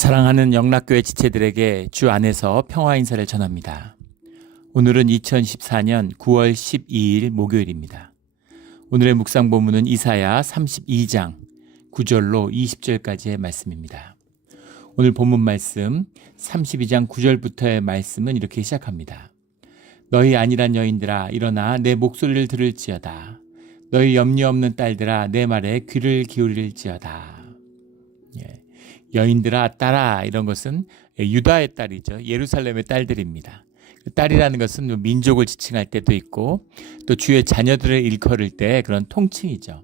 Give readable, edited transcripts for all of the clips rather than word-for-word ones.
사랑하는 영락교회 지체들에게 주 안에서 평화 인사를 전합니다. 오늘은 2014년 9월 12일 목요일입니다. 오늘의 묵상 본문은 이사야 32장 9절로 20절까지의 말씀입니다. 오늘 본문 말씀 32장 9절부터의 말씀은 이렇게 시작합니다. 너희 안일한 여인들아 일어나 내 목소리를 들을지어다. 너희 염려 없는 딸들아 내 말에 귀를 기울일지어다. 여인들아 딸아 이런 것은 유다의 딸이죠. 예루살렘의 딸들입니다. 딸이라는 것은 민족을 지칭할 때도 있고 또 주의 자녀들을 일컬을 때 그런 통칭이죠.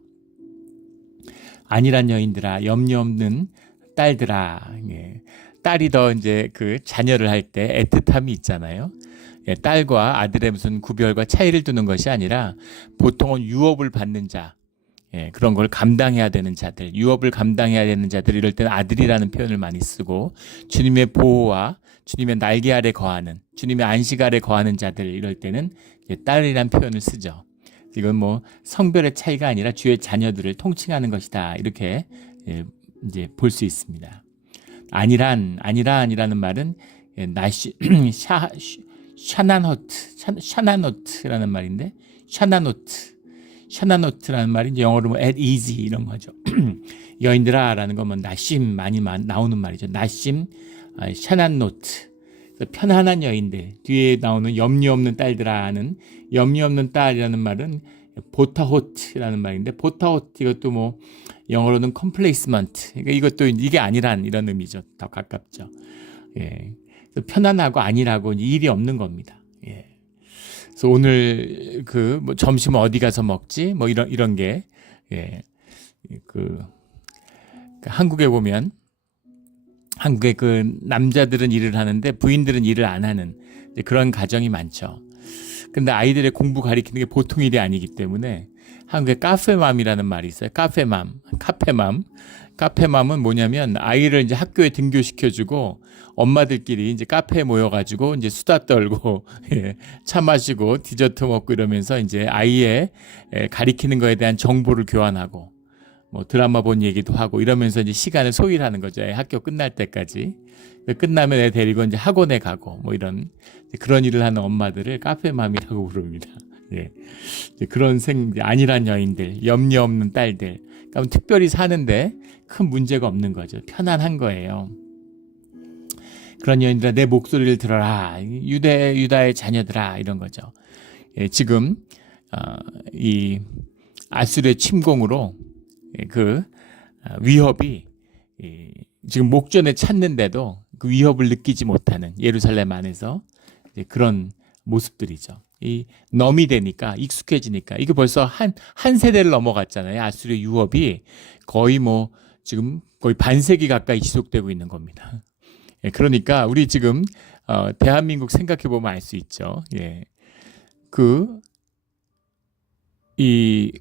안일한 여인들아 염려 없는 딸들아. 딸이 더 이제 그 자녀를 할 때 애틋함이 있잖아요. 딸과 아들의 무슨 구별과 차이를 두는 것이 아니라 보통은 유업을 받는 자, 그런 걸 감당해야 되는 자들, 유업을 감당해야 되는 자들, 이럴 때는 아들이라는 표현을 많이 쓰고, 주님의 보호와 주님의 날개 아래 거하는, 주님의 안식 아래 거하는 자들, 이럴 때는 딸이라는 표현을 쓰죠. 이건 뭐 성별의 차이가 아니라 주의 자녀들을 통칭하는 것이다, 이렇게 이제 볼 수 있습니다. 안일한이라는 말은 샤나노트라는 말인데, 샤나노트라는 말이 영어로 뭐 at easy 이런 거죠. 여인들아 라는 건 뭐 나심 많이 나오는 말이죠. 나심, 샤나노트. 편안한 여인들. 뒤에 나오는 염려 없는 딸들아는 염려 없는 딸이라는 말은 보타호트라는 말인데, 보타호트 이것도 뭐 영어로는 컴플레이스먼트. 그러니까 이것도 이게 아니란 이런 의미죠. 더 가깝죠. 편안하고 아니라고 일이 없는 겁니다. 그래서 오늘 뭐 점심 어디 가서 먹지? 뭐 이런 게 한국에 보면 한국의 그 남자들은 일을 하는데 부인들은 일을 안 하는 그런 가정이 많죠. 근데 아이들의 공부 가리키는 게 보통 일이 아니기 때문에 한국에 카페맘이라는 말이 있어요. 카페맘은 뭐냐면 아이를 이제 학교에 등교시켜주고 엄마들끼리 이제 카페에 모여가지고 이제 수다 떨고 차 마시고 디저트 먹고 이러면서 이제 아이의 가리키는 거에 대한 정보를 교환하고 뭐 드라마 본 얘기도 하고 이러면서 이제 시간을 소일하는 거죠. 학교 끝날 때까지. 끝나면 애 데리고 이제 학원에 가고 뭐 이런 그런 일을 하는 엄마들을 카페맘이라고 부릅니다. 그런 안일한 여인들, 염려 없는 딸들, 그러니까 특별히 사는데 큰 문제가 없는 거죠. 편안한 거예요. 그런 여인들아 내 목소리를 들어라. 유다의 자녀들아 이런 거죠. 지금 이 아수르의 침공으로 그 위협이 지금 목전에 찼는데도 그 위협을 느끼지 못하는 예루살렘 안에서 그런 모습들이죠. 이 넘이 되니까 익숙해지니까 이게 벌써 한 세대를 넘어갔잖아요. 아수르의 유업이 거의 뭐 지금 거의 반세기 가까이 지속되고 있는 겁니다. 그러니까 우리 지금 대한민국 생각해 보면 알 수 있죠. 이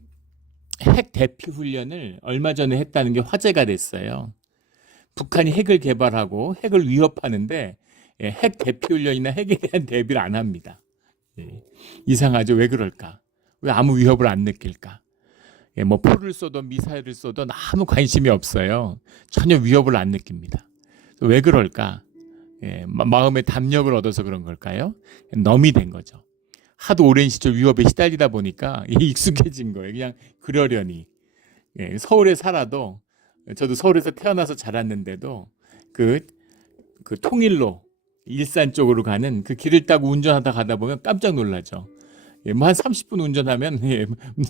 핵 대피 훈련을 얼마 전에 했다는 게 화제가 됐어요. 북한이 핵을 개발하고 핵을 위협하는데 핵 대피 훈련이나 핵에 대한 대비를 안 합니다. 이상하죠. 왜 그럴까? 왜 아무 위협을 안 느낄까? 뭐 포를 쏘든 미사일을 쏘든 아무 관심이 없어요. 전혀 위협을 안 느낍니다. 왜 그럴까? 마음의 담력을 얻어서 그런 걸까요? 넘이 된 거죠. 하도 오랜 시절 위협에 시달리다 보니까 익숙해진 거예요. 그냥 그러려니. 서울에 살아도 저도 서울에서 태어나서 자랐는데도 그 통일로 일산 쪽으로 가는 그 길을 타고 운전하다 가다 보면 깜짝 놀라죠. 뭐 한 30분 운전하면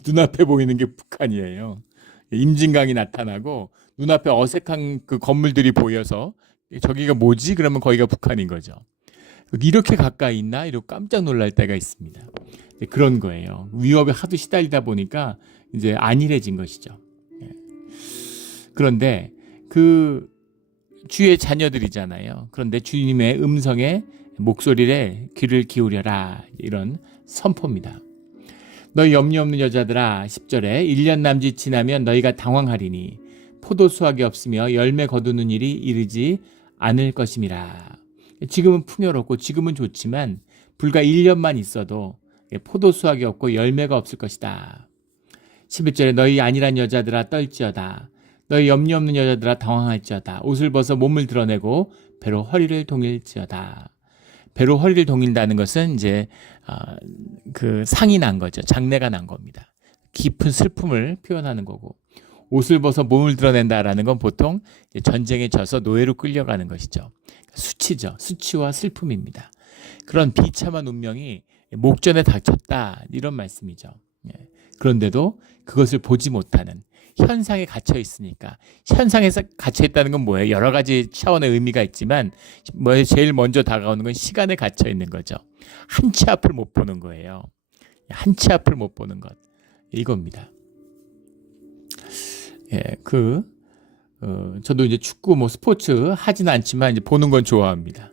눈앞에 보이는 게 북한이에요. 임진강이 나타나고 눈앞에 어색한 그 건물들이 보여서 저기가 뭐지? 그러면 거기가 북한인 거죠. 이렇게 가까이 있나? 이러고 깜짝 놀랄 때가 있습니다. 그런 거예요. 위협에 하도 시달리다 보니까 이제 안일해진 것이죠. 그런데 그 주의 자녀들이잖아요. 그런데 주님의 음성에 목소리에 귀를 기울여라. 이런 선포입니다. 너희 염려 없는 여자들아 10절에 1년 남짓 지나면 너희가 당황하리니 포도 수확이 없으며 열매 거두는 일이 이르지 않을 것임이라. 지금은 풍요롭고 지금은 좋지만 불과 1년만 있어도 포도 수확이 없고 열매가 없을 것이다. 11절에 너희 안일한 여자들아 떨지어다. 너희 염려 없는 여자들아 당황할지어다. 옷을 벗어 몸을 드러내고 배로 허리를 동일지어다. 배로 허리를 동인다는 것은 이제 그 상이 난 거죠. 장례가 난 겁니다. 깊은 슬픔을 표현하는 거고, 옷을 벗어 몸을 드러낸다라는 건 보통 전쟁에 져서 노예로 끌려가는 것이죠. 수치죠. 수치와 슬픔입니다. 그런 비참한 운명이 목전에 닥쳤다, 이런 말씀이죠. 그런데도 그것을 보지 못하는, 현상에 갇혀 있으니까. 현상에서 갇혀 있다는 건 뭐예요? 여러 가지 차원의 의미가 있지만 제일 먼저 다가오는 건 시간에 갇혀 있는 거죠. 한 치 앞을 못 보는 거예요. 한 치 앞을 못 보는 것, 이겁니다. 저도 이제 축구 스포츠 하진 않지만 이제 보는 건 좋아합니다.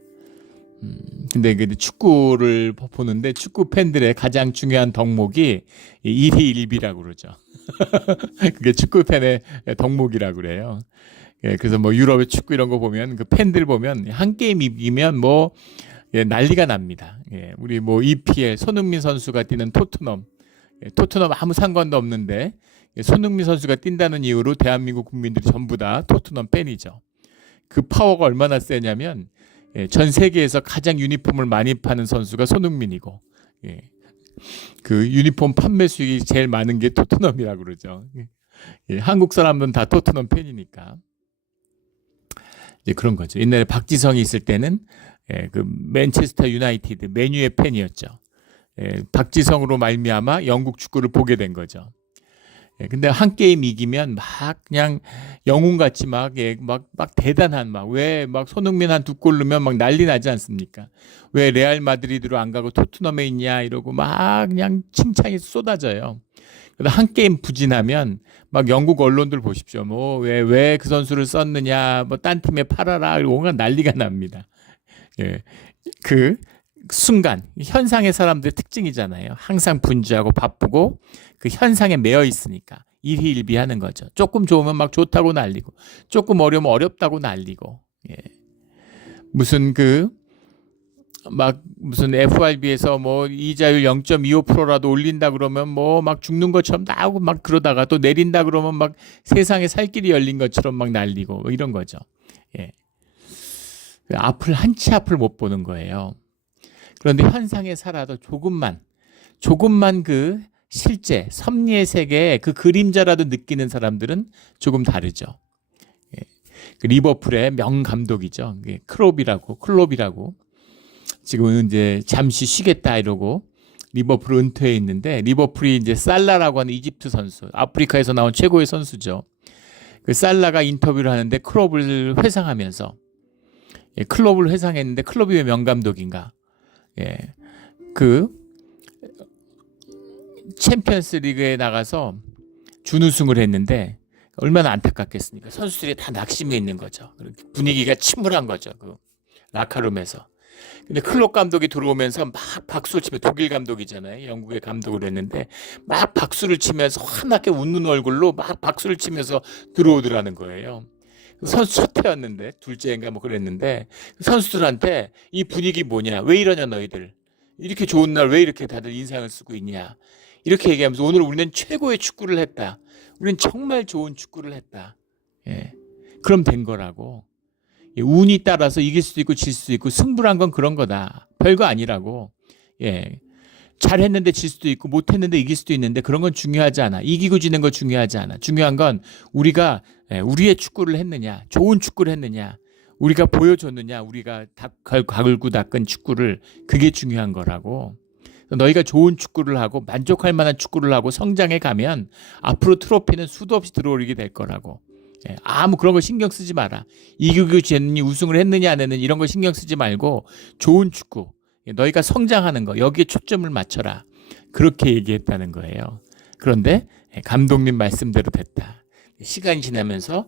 근데 축구를 보는데 축구 팬들의 가장 중요한 덕목이 1희 1비라고 그러죠. 그게 축구 팬의 덕목이라고 그래요. 그래서 유럽의 축구 이런 거 보면 그 팬들 보면 한 게임 이기면 난리가 납니다. 우리 EPL 손흥민 선수가 뛰는 토트넘 아무 상관도 없는데 손흥민 선수가 뛴다는 이유로 대한민국 국민들이 전부 다 토트넘 팬이죠. 그 파워가 얼마나 세냐면 전 세계에서 가장 유니폼을 많이 파는 선수가 손흥민이고, 그 유니폼 판매 수익이 제일 많은 게 토트넘이라고 그러죠. 한국 사람들은 다 토트넘 팬이니까. 이제 그런 거죠. 옛날에 박지성이 있을 때는 그 맨체스터 유나이티드 맨유의 팬이었죠. 박지성으로 말미암아 영국 축구를 보게 된 거죠. 근데 한 게임 이기면 그냥 영웅같이 막 대단한 왜 손흥민 한 2골 넣으면 난리 나지 않습니까? 왜 레알 마드리드로 안 가고 토트넘에 있냐 이러고 그냥 칭찬이 쏟아져요. 한 게임 부진하면 영국 언론들 보십시오. 왜 그 선수를 썼느냐, 딴 팀에 팔아라, 온갖 난리가 납니다. 그 순간 현상의 사람들의 특징이잖아요. 항상 분주하고 바쁘고 그 현상에 매여 있으니까 일희일비하는 거죠. 조금 좋으면 좋다고 난리고, 조금 어려우면 어렵다고 난리고, 무슨 FRB에서 이자율 0.25%라도 올린다 그러면 죽는 것처럼 나오고 그러다가 또 내린다 그러면 세상에 살 길이 열린 것처럼 난리고, 이런 거죠. 한 치 앞을 못 보는 거예요. 그런데 현상에 살아도 조금만 그 실제 섭리의 세계에 그 그림자라도 느끼는 사람들은 조금 다르죠. 그 리버풀의 명 감독이죠. 클롭이라고. 지금은 이제 잠시 쉬겠다 이러고 리버풀 은퇴해 있는데, 리버풀이 이제 살라라고 하는 이집트 선수, 아프리카에서 나온 최고의 선수죠. 그 살라가 인터뷰를 하는데 클롭을 회상하면서, 클롭을 회상했는데 클롭이 왜 명감독인가? 그 챔피언스 리그에 나가서 준우승을 했는데 얼마나 안타깝겠습니까? 선수들이 다 낙심해 있는 거죠. 분위기가 침울한 거죠. 그 라카룸에서. 근데 클롭 감독이 들어오면서 박수를 치며, 독일 감독이잖아요. 영국의 감독을 했는데 박수를 치면서 환하게 웃는 얼굴로 박수를 치면서 들어오더라는 거예요. 선수 첫 해였는데, 둘째인가 그랬는데, 선수들한테 이 분위기 뭐냐, 왜 이러냐 너희들, 이렇게 좋은 날 왜 이렇게 다들 인상을 쓰고 있냐, 이렇게 얘기하면서 오늘 우리는 최고의 축구를 했다, 우리는 정말 좋은 축구를 했다. 그럼 된 거라고. 운이 따라서 이길 수도 있고 질 수도 있고, 승부란 건 그런 거다, 별거 아니라고. 잘했는데 질 수도 있고 못했는데 이길 수도 있는데 그런 건 중요하지 않아. 이기고 지는 거 중요하지 않아. 중요한 건 우리가 우리의 축구를 했느냐, 좋은 축구를 했느냐, 우리가 보여줬느냐, 우리가 가글고 닦은 축구를, 그게 중요한 거라고. 너희가 좋은 축구를 하고 만족할 만한 축구를 하고 성장해 가면 앞으로 트로피는 수도 없이 들어오게 될 거라고. 아무 그런 거 신경 쓰지 마라. 이기고 지느니 우승을 했느냐 안 했느냐 이런 거 신경 쓰지 말고 좋은 축구, 너희가 성장하는 거, 여기에 초점을 맞춰라. 그렇게 얘기했다는 거예요. 그런데 감독님 말씀대로 됐다. 시간이 지나면서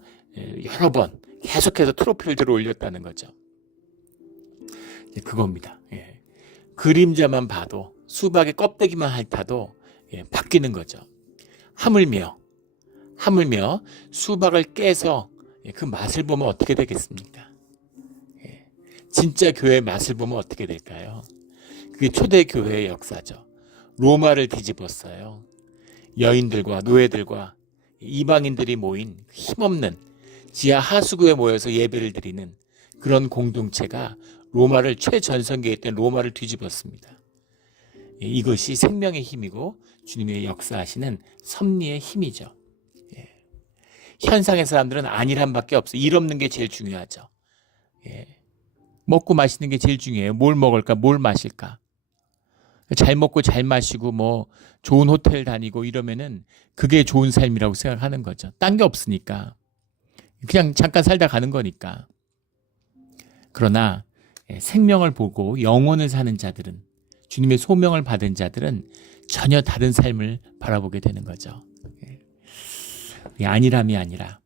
여러 번 계속해서 트로피를 들어 올렸다는 거죠. 그겁니다. 그림자만 봐도, 수박의 껍데기만 핥아도 바뀌는 거죠. 하물며 수박을 깨서 그 맛을 보면 어떻게 되겠습니까? 진짜 교회의 맛을 보면 어떻게 될까요? 그게 초대 교회의 역사죠. 로마를 뒤집었어요. 여인들과 노예들과 이방인들이 모인 힘없는 지하 하수구에 모여서 예배를 드리는 그런 공동체가 로마를 최전성기했던 로마를 뒤집었습니다. 이것이 생명의 힘이고 주님의 역사하시는 섭리의 힘이죠. 현상의 사람들은 아니란 밖에 없어요. 일 없는 게 제일 중요하죠. 먹고 마시는 게 제일 중요해요. 뭘 먹을까, 뭘 마실까. 잘 먹고 잘 마시고 뭐 좋은 호텔 다니고 이러면은 그게 좋은 삶이라고 생각하는 거죠. 딴 게 없으니까. 그냥 잠깐 살다 가는 거니까. 그러나 생명을 보고 영혼을 사는 자들은, 주님의 소명을 받은 자들은 전혀 다른 삶을 바라보게 되는 거죠. 안일함이 아니라,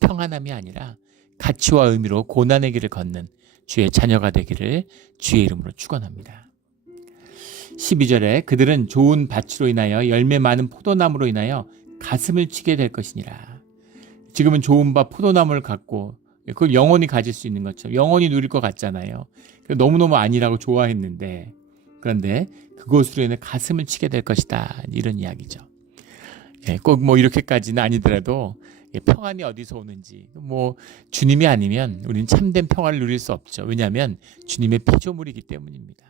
평안함이 아니라 가치와 의미로 고난의 길을 걷는 주의 자녀가 되기를 주의 이름으로 축원합니다. 12절에 그들은 좋은 밭으로 인하여 열매 많은 포도나무로 인하여 가슴을 치게 될 것이니라. 지금은 좋은 밭 포도나무를 갖고 그걸 영원히 가질 수 있는 것처럼 영원히 누릴 것 같잖아요. 너무너무 아니라고 좋아했는데, 그런데 그것으로 인해 가슴을 치게 될 것이다, 이런 이야기죠. 꼭 뭐 이렇게까지는 아니더라도 평안이 어디서 오는지, 뭐 주님이 아니면 우리는 참된 평안을 누릴 수 없죠. 왜냐하면 주님의 피조물이기 때문입니다.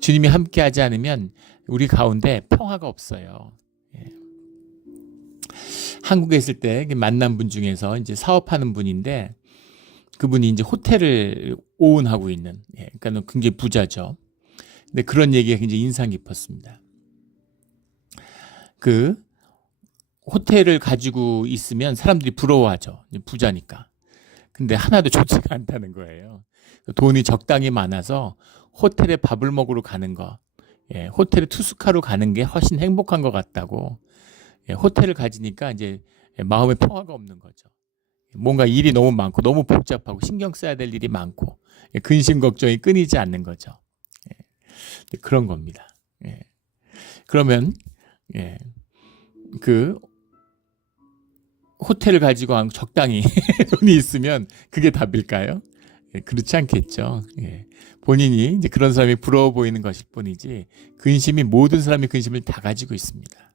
주님이 함께하지 않으면 우리 가운데 평화가 없어요. 한국에 있을 때 만난 분 중에서 이제 사업하는 분인데, 그분이 이제 호텔을 오운하고 있는, 그러니까 굉장히 부자죠. 근데 그런 얘기가 굉장히 인상 깊었습니다. 그 호텔을 가지고 있으면 사람들이 부러워하죠. 부자니까. 근데 하나도 좋지가 않다는 거예요. 돈이 적당히 많아서 호텔에 밥을 먹으러 가는 거, 호텔에 투숙하러 가는 게 훨씬 행복한 것 같다고. 호텔을 가지니까 이제 마음에 평화가 없는 거죠. 뭔가 일이 너무 많고 너무 복잡하고 신경 써야 될 일이 많고 근심 걱정이 끊이지 않는 거죠. 그런 겁니다. 그러면 그 호텔을 가지고 적당히 돈이 있으면 그게 답일까요? 그렇지 않겠죠. 본인이 이제 그런 사람이 부러워 보이는 것일 뿐이지, 근심이 모든 사람이 근심을 다 가지고 있습니다.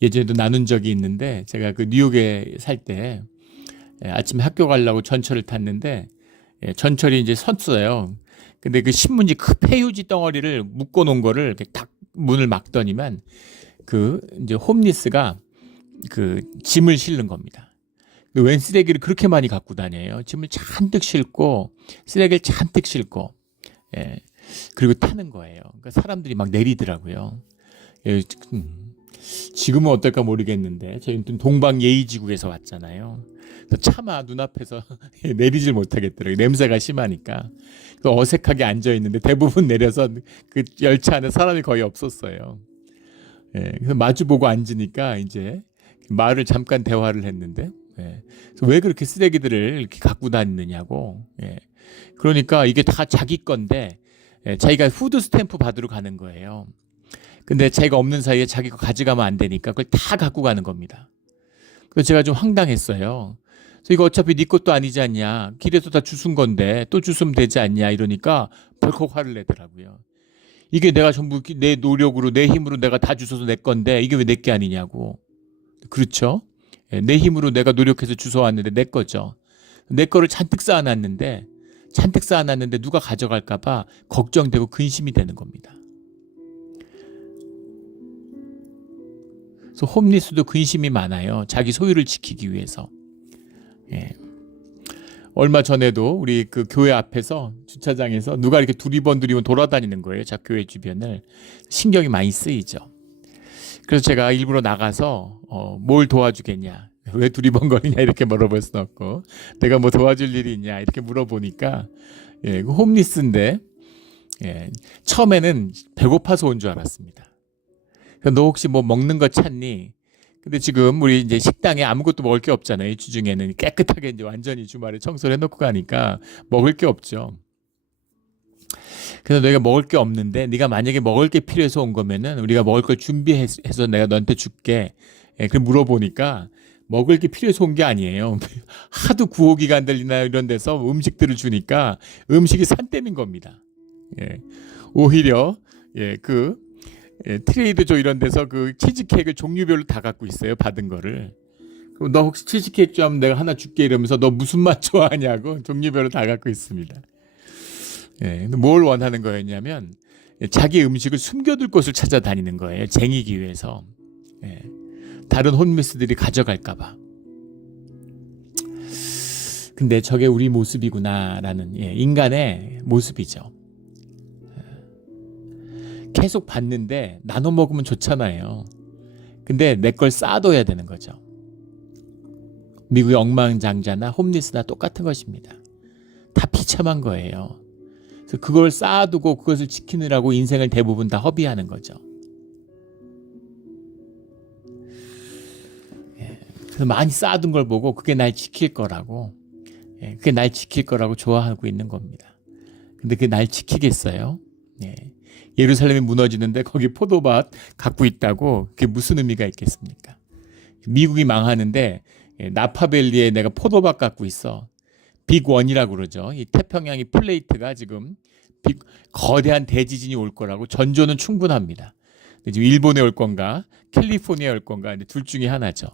예전에도 나눈 적이 있는데, 제가 그 뉴욕에 살 때 아침에 학교 가려고 전철을 탔는데, 전철이 이제 섰어요. 근데 그 신문지 그 폐유지 덩어리를 묶어 놓은 거를 이렇게 딱 문을 막더니만 그 이제 홈리스가 그 짐을 실는 겁니다. 웬 쓰레기를 그렇게 많이 갖고 다녀요. 짐을 잔뜩 싣고 쓰레기를 잔뜩 싣고, 그리고 타는 거예요. 그러니까 사람들이 막 내리더라고요. 지금은 어떨까 모르겠는데, 저희는 동방예의지국에서 왔잖아요. 차마 눈앞에서 내리질 못하겠더라고요. 냄새가 심하니까. 어색하게 앉아있는데 대부분 내려서 그 열차 안에 사람이 거의 없었어요. 그래서 마주보고 앉으니까 이제 말을 잠깐 대화를 했는데, 그래서 왜 그렇게 쓰레기들을 이렇게 갖고 다니느냐고. 그러니까 이게 다 자기 건데, 자기가 푸드 스탬프 받으러 가는 거예요. 근데 자기가 없는 사이에 자기가 가져가면 안 되니까 그걸 다 갖고 가는 겁니다. 그래서 제가 좀 황당했어요. 그래서 이거 어차피 네 것도 아니지 않냐, 길에서 다 주순 건데 또 주스면 되지 않냐 이러니까 벌컥 화를 내더라고요. 이게 내가 전부 내 노력으로 내 힘으로 내가 다 주워서 내 건데 이게 왜 내 게 아니냐고. 그렇죠? 내 힘으로 내가 노력해서 주워왔는데 내 거죠. 내 거를 잔뜩 쌓아놨는데 누가 가져갈까 봐 걱정되고 근심이 되는 겁니다. 그래서 홈리스도 근심이 많아요. 자기 소유를 지키기 위해서. 얼마 전에도 우리 그 교회 앞에서 주차장에서 누가 이렇게 두리번 돌아다니는 거예요. 자, 교회 주변을. 신경이 많이 쓰이죠. 그래서 제가 일부러 나가서 뭘 도와주겠냐, 왜 두리번거리냐 이렇게 물어볼 수는 없고, 내가 뭐 도와줄 일이 있냐 이렇게 물어보니까, 그 홈리스인데, 처음에는 배고파서 온 줄 알았습니다. 너 혹시 뭐 먹는 거 찾니? 근데 지금 우리 이제 식당에 아무것도 먹을 게 없잖아요. 주중에는 깨끗하게 이제 완전히 주말에 청소를 해놓고 가니까 먹을 게 없죠. 그래서 너희가 먹을 게 없는데, 네가 만약에 먹을 게 필요해서 온 거면은 우리가 먹을 걸 준비해서 내가 너한테 줄게. 그래 물어보니까 먹을 게 필요해서 온 게 아니에요. 하도 구호기관들이나 이런 데서 음식들을 주니까 음식이 산더미인 겁니다. 오히려 그 예, 트레이드조 이런 데서 그 치즈케이크를 종류별로 다 갖고 있어요. 받은 거를. 그럼 너 혹시 치즈케이크 좀 내가 하나 줄게 이러면서 너 무슨 맛 좋아하냐고 종류별로 다 갖고 있습니다. 예, 근데 뭘 원하는 거였냐면 자기 음식을 숨겨둘 곳을 찾아다니는 거예요. 쟁이기 위해서. 예, 다른 홈리스들이 가져갈까봐. 근데 저게 우리 모습이구나라는 인간의 모습이죠. 계속 받는데 나눠 먹으면 좋잖아요. 근데 내 걸 쌓아둬야 되는 거죠. 미국의 억만장자나 홈리스나 똑같은 것입니다. 다 비참한 거예요. 그래서 그걸 쌓아두고 그것을 지키느라고 인생을 대부분 다 허비하는 거죠. 그래서 많이 쌓아둔 걸 보고 그게 날 지킬 거라고, 그게 날 지킬 거라고 좋아하고 있는 겁니다. 근데 그게 날 지키겠어요? 예루살렘이 무너지는데 거기 포도밭 갖고 있다고 그게 무슨 의미가 있겠습니까? 미국이 망하는데 나파밸리에 내가 포도밭 갖고 있어. 빅원이라고 그러죠. 이 태평양의 플레이트가 지금 거대한 대지진이 올 거라고 전조는 충분합니다. 지금 일본에 올 건가 캘리포니아에 올 건가 둘 중에 하나죠.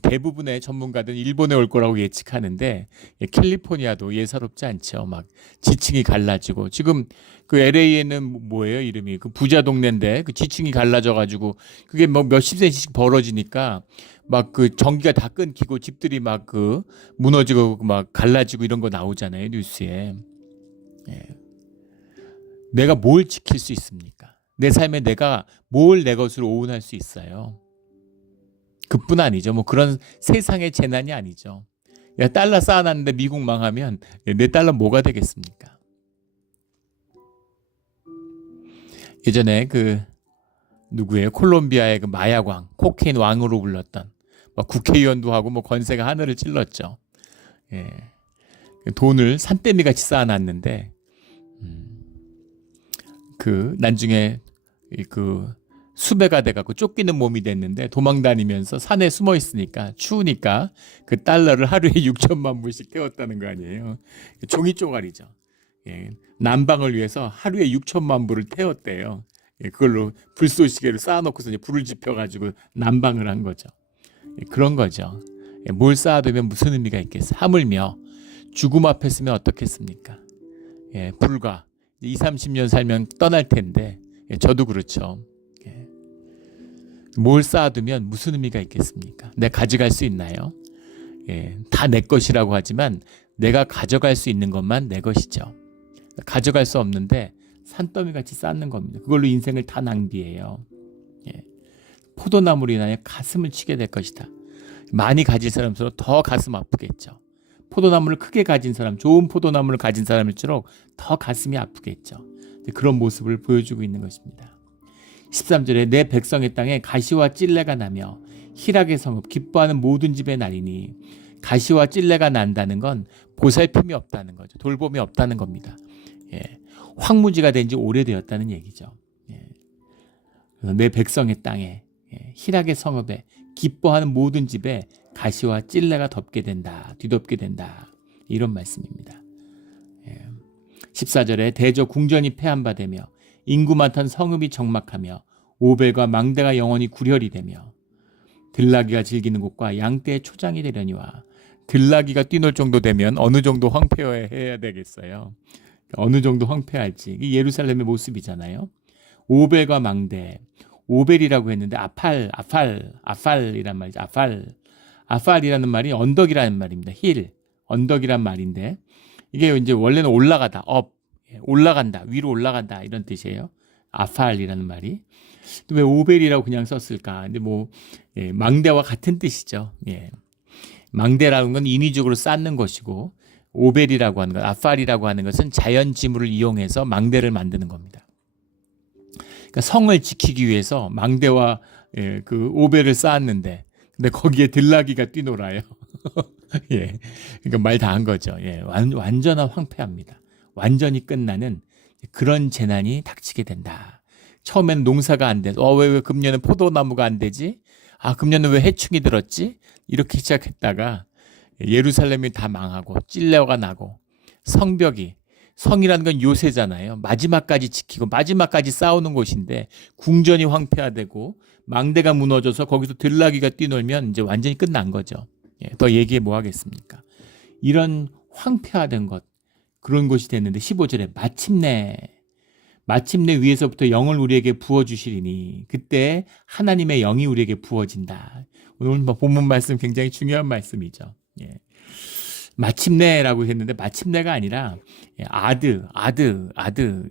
대부분의 전문가들은 일본에 올 거라고 예측하는데 캘리포니아도 예사롭지 않죠. 막 지층이 갈라지고 지금 그 LA에는 뭐예요 이름이 그 부자 동네인데 그 지층이 갈라져 가지고 그게 뭐 몇십 센치씩 벌어지니까 막 그 전기가 다 끊기고 집들이 막 그 무너지고 막 갈라지고 이런 거 나오잖아요 뉴스에. 내가 뭘 지킬 수 있습니까? 내 삶에 내가 뭘 내 것으로 오운할 수 있어요? 그뿐 아니죠. 뭐 그런 세상의 재난이 아니죠. 야, 달러 쌓아놨는데 미국 망하면 내 달러 뭐가 되겠습니까? 예전에 그 누구예요? 콜롬비아의 그 마약왕, 코케인 왕으로 불렀던 막 국회의원도 하고 뭐 권세가 하늘을 찔렀죠. 돈을 산더미 같이 쌓아놨는데 그 나중에 그 수배가 돼갖고 쫓기는 몸이 됐는데 도망다니면서 산에 숨어 있으니까 추우니까 그 달러를 하루에 6천만 불씩 태웠다는 거 아니에요. 종이 쪼가리죠. 난방을 위해서 하루에 6천만 불을 태웠대요. 그걸로 불쏘시개를 쌓아놓고서 이제 불을 지펴가지고 난방을 한 거죠. 그런 거죠. 뭘 쌓아두면 무슨 의미가 있겠어? 하물며 죽음 앞에 서면 어떻겠습니까? 불과 20, 30년 살면 떠날 텐데 저도 그렇죠. 뭘 쌓아두면 무슨 의미가 있겠습니까? 내가 가져갈 수 있나요? 다 내 것이라고 하지만 내가 가져갈 수 있는 것만 내 것이죠. 가져갈 수 없는데 산더미 같이 쌓는 겁니다. 그걸로 인생을 다 낭비해요. 포도나무로 인하여 가슴을 치게 될 것이다. 많이 가진 사람일수록 더 가슴 아프겠죠. 포도나무를 크게 가진 사람, 좋은 포도나무를 가진 사람일수록 더 가슴이 아프겠죠. 그런 모습을 보여주고 있는 것입니다. 13절에 내 백성의 땅에 가시와 찔레가 나며 희락의 성읍 기뻐하는 모든 집의 날이니 가시와 찔레가 난다는 건 보살핌이 없다는 거죠. 돌봄이 없다는 겁니다. 황무지가 된 지 오래되었다는 얘기죠. 그래서 내 백성의 땅에 희락의 성읍에 기뻐하는 모든 집에 가시와 찔레가 덮게 된다. 뒤덮게 된다. 이런 말씀입니다. 14절에 대저 궁전이 폐한바되며 인구 많던 성읍이 적막하며 오벨과 망대가 영원히 구렬이 되며 들나귀가 즐기는 곳과 양떼의 초장이 되려니와 들나귀가 뛰놀 정도 되면 어느 정도 황폐해야 되겠어요. 어느 정도 황폐할지. 이게 예루살렘의 모습이잖아요. 오벨과 망대. 오벨이라고 했는데 아팔이란 말이죠. 아팔이라는 말이 언덕이라는 말입니다. 힐, 언덕이란 말인데 이게 이제 원래는 올라가다, 올라간다, 위로 올라간다 이런 뜻이에요. 아팔이라는 말이. 또 왜 오벨이라고 그냥 썼을까? 근데 뭐 망대와 같은 뜻이죠. 망대라는 건 인위적으로 쌓는 것이고 오벨이라고 하는 것, 아팔이라고 하는 것은 자연 지물을 이용해서 망대를 만드는 겁니다. 그러니까 성을 지키기 위해서 망대와 그 오벨을 쌓았는데, 근데 거기에 들나귀가 뛰놀아요. 그러니까 말 다 한 거죠. 완전한 황폐합니다. 완전히 끝나는 그런 재난이 닥치게 된다. 처음에는 농사가 안 돼. 왜 금년은 포도나무가 안 되지? 금년은 왜 해충이 들었지? 이렇게 시작했다가 예루살렘이 다 망하고 찔레가 나고 성벽이 성이라는 건 요새잖아요. 마지막까지 지키고 마지막까지 싸우는 곳인데 궁전이 황폐화되고 망대가 무너져서 거기서 들나귀가 뛰놀면 이제 완전히 끝난 거죠. 예, 더 얘기해 뭐 하겠습니까? 이런 황폐화된 것, 그런 것이 됐는데 15절에 마침내 위에서부터 영을 우리에게 부어주시리니 그때 하나님의 영이 우리에게 부어진다. 오늘 본문 말씀 굉장히 중요한 말씀이죠. 예. 마침내라고 했는데 마침내가 아니라 아드,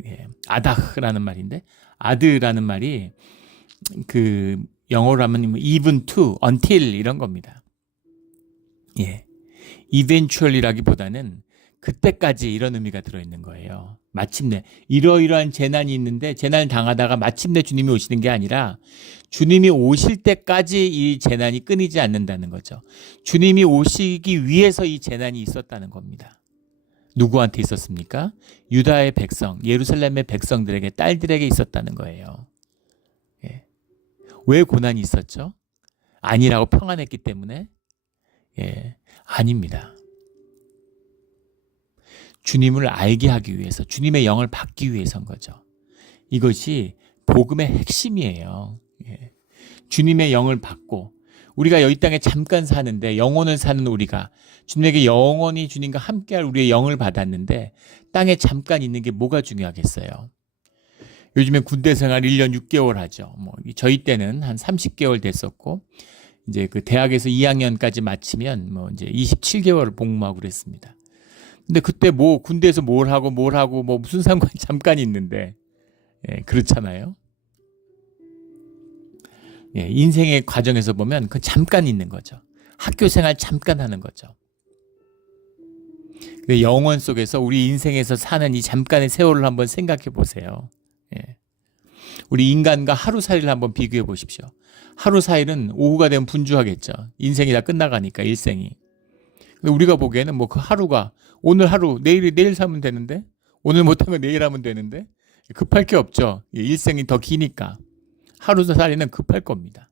예. 아다흐라는 말인데 아드라는 말이 그 영어로 하면 even to, until 이런 겁니다. 예. eventually라기보다는 그때까지 이런 의미가 들어있는 거예요. 마침내 이러이러한 재난이 있는데 재난을 당하다가 마침내 주님이 오시는 게 아니라 주님이 오실 때까지 이 재난이 끊이지 않는다는 거죠. 주님이 오시기 위해서 이 재난이 있었다는 겁니다. 누구한테 있었습니까? 유다의 백성, 예루살렘의 백성들에게, 딸들에게 있었다는 거예요. 예. 왜 고난이 있었죠? 아니라고 평안했기 때문에? 예, 아닙니다. 주님을 알게 하기 위해서, 주님의 영을 받기 위해서인 거죠. 이것이 복음의 핵심이에요. 예. 주님의 영을 받고 우리가 여기 땅에 잠깐 사는데 영혼을 사는 우리가 주님에게 영원히 주님과 함께할 우리의 영을 받았는데 땅에 잠깐 있는 게 뭐가 중요하겠어요? 요즘에 군대 생활 1년 6개월 하죠. 저희 때는 한 30개월 됐었고 이제 그 대학에서 2학년까지 마치면 이제 27개월을 복무하고 그랬습니다. 근데 그때 군대에서 뭘 하고 무슨 상관이 잠깐 있는데, 예, 그렇잖아요. 예, 인생의 과정에서 보면 그 잠깐 있는 거죠. 학교 생활 잠깐 하는 거죠. 근데 영혼 속에서 우리 인생에서 사는 이 잠깐의 세월을 한번 생각해 보세요. 예. 우리 인간과 하루살이를 한번 비교해 보십시오. 하루살이는 오후가 되면 분주하겠죠. 인생이 다 끝나가니까 일생이. 근데 우리가 보기에는 그 하루가 오늘 하루 내일 사면 되는데 오늘 못한 거 내일 하면 되는데 급할 게 없죠. 일생이 더 기니까 하루살이는 급할 겁니다.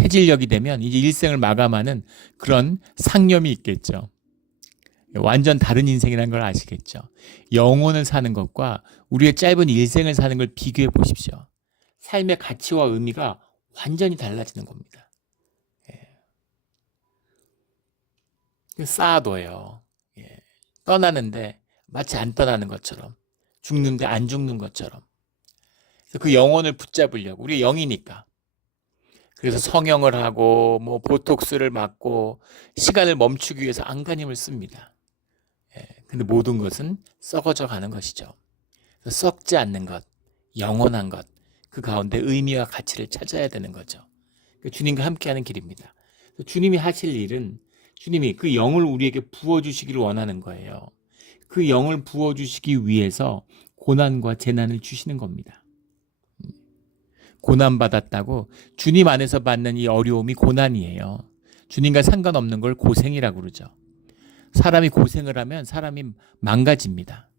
해질녘이 되면 이제 일생을 마감하는 그런 상념이 있겠죠. 완전 다른 인생이라는 걸 아시겠죠. 영혼을 사는 것과 우리의 짧은 일생을 사는 걸 비교해 보십시오. 삶의 가치와 의미가 완전히 달라지는 겁니다. 쌓아둬요. 예. 떠나는데 마치 안 떠나는 것처럼, 죽는데 안 죽는 것처럼. 그래서 그 영혼을 붙잡으려고, 우리 영이니까. 그래서 성형을 하고 보톡스를 맞고 시간을 멈추기 위해서 안간힘을 씁니다. 예. 근데 모든 것은 썩어져 가는 것이죠. 그래서 썩지 않는 것, 영원한 것, 그 가운데 의미와 가치를 찾아야 되는 거죠. 주님과 함께하는 길입니다. 주님이 하실 일은 주님이 그 영을 우리에게 부어주시기를 원하는 거예요. 그 영을 부어주시기 위해서 고난과 재난을 주시는 겁니다. 고난받았다고 주님 안에서 받는 이 어려움이 고난이에요. 주님과 상관없는 걸 고생이라고 그러죠. 사람이 고생을 하면 사람이 망가집니다.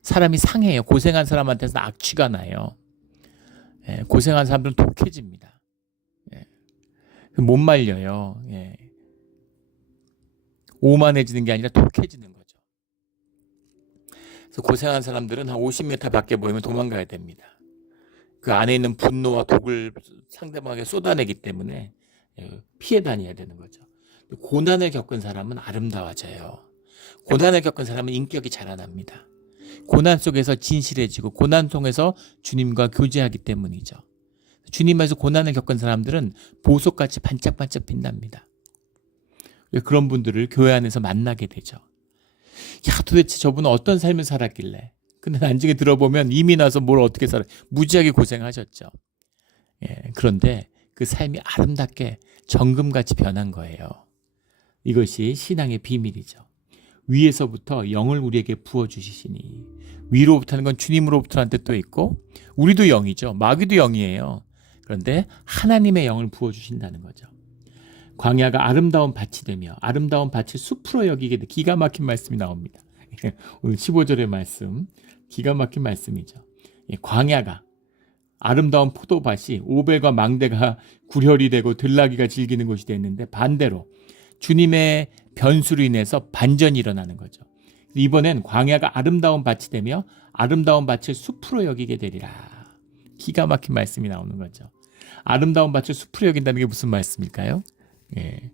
사람이 상해요. 고생한 사람한테서 악취가 나요. 예, 고생한 사람들은 독해집니다. 예, 못 말려요. 예. 오만해지는 게 아니라 독해지는 거죠. 그래서 고생한 사람들은 한 50m 밖에 보이면 도망가야 됩니다. 그 안에 있는 분노와 독을 상대방에게 쏟아내기 때문에 피해 다녀야 되는 거죠. 고난을 겪은 사람은 아름다워져요. 고난을 겪은 사람은 인격이 자라납니다. 고난 속에서 진실해지고 고난 속에서 주님과 교제하기 때문이죠. 주님에서 고난을 겪은 사람들은 보석같이 반짝반짝 빛납니다. 그런 분들을 교회 안에서 만나게 되죠. 도대체 저분은 어떤 삶을 살았길래. 근데 나중에 들어보면 이미 나서 뭘 어떻게 살아. 무지하게 고생하셨죠. 예, 그런데 그 삶이 아름답게 정금같이 변한 거예요. 이것이 신앙의 비밀이죠. 위에서부터 영을 우리에게 부어주시시니. 위로부터는 건 주님으로부터라는 뜻도 있고 우리도 영이죠. 마귀도 영이에요. 그런데 하나님의 영을 부어주신다는 거죠. 광야가 아름다운 밭이 되며 아름다운 밭을 숲으로 여기게 돼. 기가 막힌 말씀이 나옵니다. 오늘 15절의 말씀 기가 막힌 말씀이죠. 광야가 아름다운 포도밭이 오벨과 망대가 구렬이 되고 들나귀가 즐기는 곳이 됐는데 반대로 주님의 변수로 인해서 반전이 일어나는 거죠. 이번엔 광야가 아름다운 밭이 되며 아름다운 밭을 숲으로 여기게 되리라. 기가 막힌 말씀이 나오는 거죠. 아름다운 밭을 숲으로 여긴다는 게 무슨 말씀일까요? 예.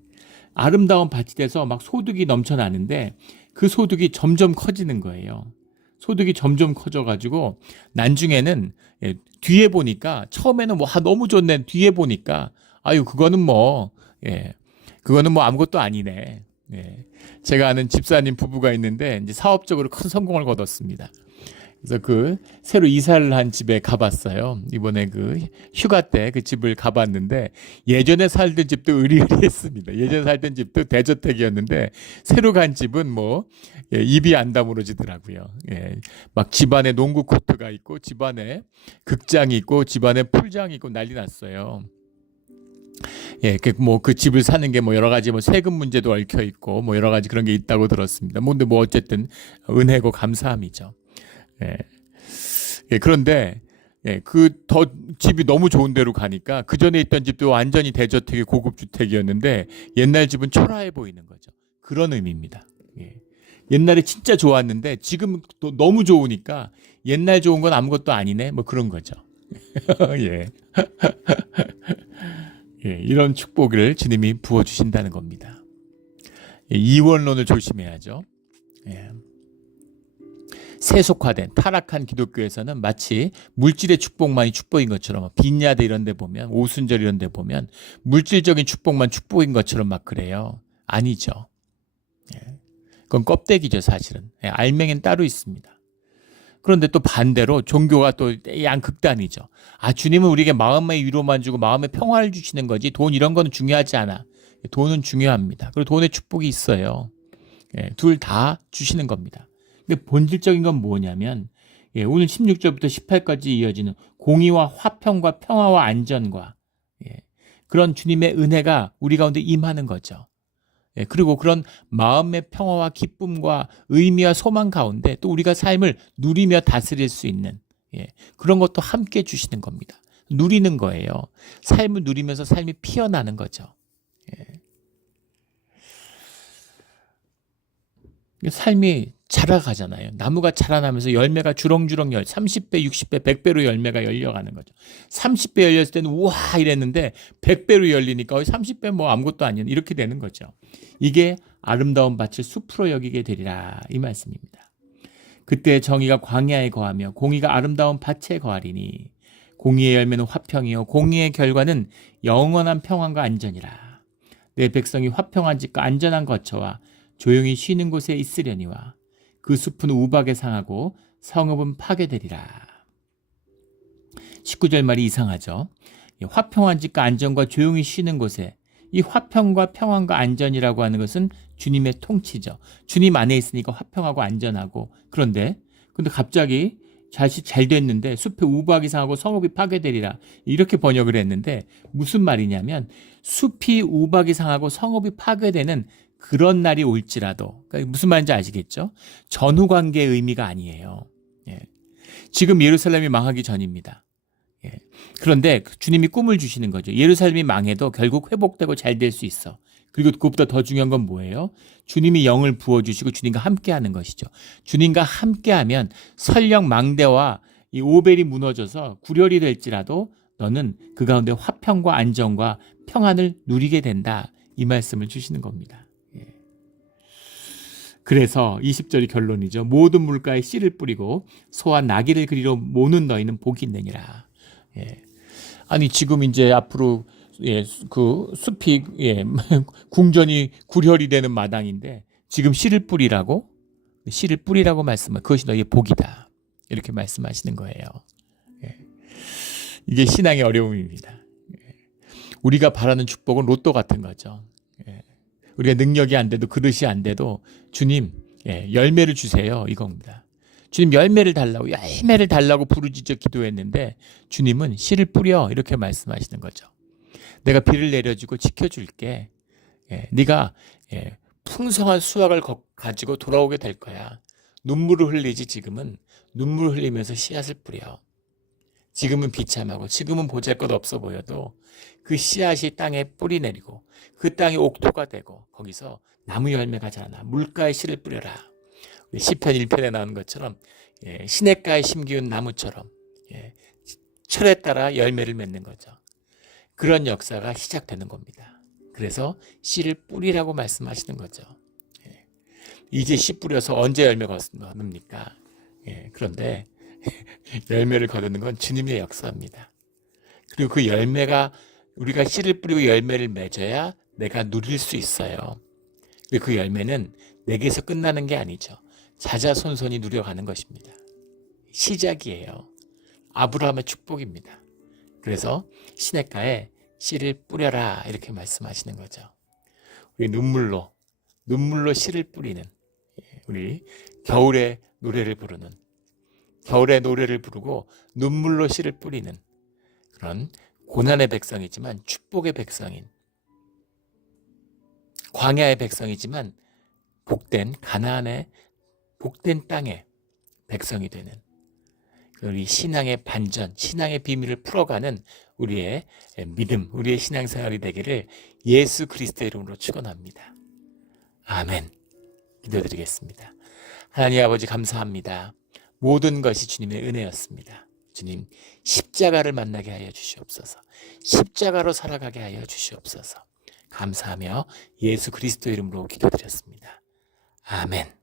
아름다운 밭이 돼서 막 소득이 넘쳐나는데 그 소득이 점점 커지는 거예요. 소득이 점점 커져가지고 나중에는 뒤에 보니까 처음에는 와 너무 좋네. 뒤에 보니까 아유 그거는 뭐 아무것도 아니네. 예. 제가 아는 집사님 부부가 있는데 이제 사업적으로 큰 성공을 거뒀습니다. 그래서 그 새로 이사를 한 집에 가봤어요. 이번에 그 휴가 때 그 집을 가봤는데 예전에 살던 집도 으리으리했습니다. 예전에 살던 집도 대저택이었는데 새로 간 집은 뭐 입이 안 다물어지더라고요. 막 집안에 농구 코트가 있고 집안에 극장이 있고 집안에 풀장이 있고 난리 났어요. 그 집을 사는 게 뭐 여러 가지 뭐 세금 문제도 얽혀 있고 뭐 여러 가지 그런 게 있다고 들었습니다. 근데 뭐 어쨌든 은혜고 감사함이죠. 그런데 더 집이 너무 좋은 데로 가니까 그 전에 있던 집도 완전히 대저택의 고급 주택이었는데 옛날 집은 초라해 보이는 거죠. 그런 의미입니다. 옛날에 진짜 좋았는데 지금 또 너무 좋으니까 옛날 좋은 건 아무것도 아니네 뭐 그런 거죠. 이런 축복을 주님이 부어주신다는 겁니다. 이원론을 조심해야죠. 세속화된 타락한 기독교에서는 마치 물질의 축복만이 축복인 것처럼 빈야대 이런 데 보면 오순절 이런 데 보면 물질적인 축복만 축복인 것처럼 막 그래요. 아니죠. 그건 껍데기죠 사실은. 알맹이는 따로 있습니다. 그런데 또 반대로 종교가 또 양극단이죠. 주님은 우리에게 마음의 위로만 주고 마음의 평화를 주시는 거지 돈 이런 거는 중요하지 않아. 돈은 중요합니다. 그리고 돈의 축복이 있어요. 둘 다 주시는 겁니다. 근데 본질적인 건 뭐냐면 오늘 16절부터 18까지 이어지는 공의와 화평과 평화와 안전과 그런 주님의 은혜가 우리 가운데 임하는 거죠. 그리고 그런 마음의 평화와 기쁨과 의미와 소망 가운데 또 우리가 삶을 누리며 다스릴 수 있는 그런 것도 함께 주시는 겁니다. 누리는 거예요. 삶을 누리면서 삶이 피어나는 거죠. 삶이 자라가잖아요. 나무가 자라나면서 열매가 주렁주렁 30배, 60배, 100배로 열매가 열려가는 거죠. 30배 열렸을 때는 우와 이랬는데 100배로 열리니까 30배 뭐 아무것도 아니야 이렇게 되는 거죠. 이게 아름다운 밭을 숲으로 여기게 되리라 이 말씀입니다. 그때 정의가 광야에 거하며 공의가 아름다운 밭에 거하리니 공의의 열매는 화평이요 공의의 결과는 영원한 평안과 안전이라. 내 백성이 화평한 집과 안전한 거처와 조용히 쉬는 곳에 있으려니와 그 숲은 우박에 상하고 성읍은 파괴되리라. 19절 말이 이상하죠. 화평한 집과 안전과 조용히 쉬는 곳에 이 화평과 평안과 안전이라고 하는 것은 주님의 통치죠. 주님 안에 있으니까 화평하고 안전하고 근데 갑자기 잘 됐는데 숲에 우박이 상하고 성읍이 파괴되리라 이렇게 번역을 했는데 무슨 말이냐면 숲이 우박이 상하고 성읍이 파괴되는 그런 날이 올지라도 그러니까 무슨 말인지 아시겠죠? 전후 관계의 의미가 아니에요. 지금 예루살렘이 망하기 전입니다. 그런데 주님이 꿈을 주시는 거죠. 예루살렘이 망해도 결국 회복되고 잘 될 수 있어. 그리고 그것보다 더 중요한 건 뭐예요? 주님이 영을 부어주시고 주님과 함께하는 것이죠. 주님과 함께하면 설령 망대와 이 오벨이 무너져서 구렬이 될지라도 너는 그 가운데 화평과 안정과 평안을 누리게 된다. 이 말씀을 주시는 겁니다. 그래서 20절이 결론이죠. 모든 물가에 씨를 뿌리고 소와 나귀를 그리로 모는 너희는 복이 있느니라. 아니 지금 이제 앞으로 그 숲이 궁전이 구렬이 되는 마당인데 지금 씨를 뿌리라고 말씀은 그것이 너희의 복이다. 이렇게 말씀하시는 거예요. 이게 신앙의 어려움입니다. 우리가 바라는 축복은 로또 같은 거죠. 우리가 능력이 안 돼도 그릇이 안 돼도 주님 열매를 주세요 이겁니다. 주님 열매를 달라고 부르짖어 기도했는데 주님은 씨를 뿌려 이렇게 말씀하시는 거죠. 내가 비를 내려주고 지켜줄게. 네가 풍성한 수확을 가지고 돌아오게 될 거야. 눈물을 흘리지 지금은 눈물 흘리면서 씨앗을 뿌려. 지금은 비참하고 지금은 보잘것 없어 보여도 그 씨앗이 땅에 뿌리 내리고 그 땅이 옥토가 되고 거기서 나무 열매가 자라나 물가에 씨를 뿌려라. 시편 1편에 나오는 것처럼 시냇가에 심기운 나무처럼 철에 따라 열매를 맺는 거죠. 그런 역사가 시작되는 겁니다. 그래서 씨를 뿌리라고 말씀하시는 거죠. 이제 씨 뿌려서 언제 열매가 얻습니까? 그런데 열매를 거두는 건 주님의 역사입니다. 그리고 그 열매가 우리가 씨를 뿌리고 열매를 맺어야 내가 누릴 수 있어요. 그리고 그 열매는 내게서 끝나는 게 아니죠. 자자손손이 누려가는 것입니다. 시작이에요. 아브라함의 축복입니다. 그래서 시냇가에 씨를 뿌려라 이렇게 말씀하시는 거죠. 우리 눈물로 씨를 뿌리는, 우리 겨울에 노래를 부르는, 겨울에 노래를 부르고 눈물로 씨를 뿌리는 그런 고난의 백성이지만 축복의 백성인, 광야의 백성이지만 복된 가나안의 복된 땅의 백성이 되는, 우리 신앙의 반전, 신앙의 비밀을 풀어가는 우리의 믿음, 우리의 신앙생활이 되기를 예수 그리스도의 이름으로 축원합니다. 아멘. 기도드리겠습니다. 하나님 아버지 감사합니다. 모든 것이 주님의 은혜였습니다. 주님, 십자가를 만나게 하여 주시옵소서. 십자가로 살아가게 하여 주시옵소서. 감사하며 예수 그리스도 이름으로 기도드렸습니다. 아멘.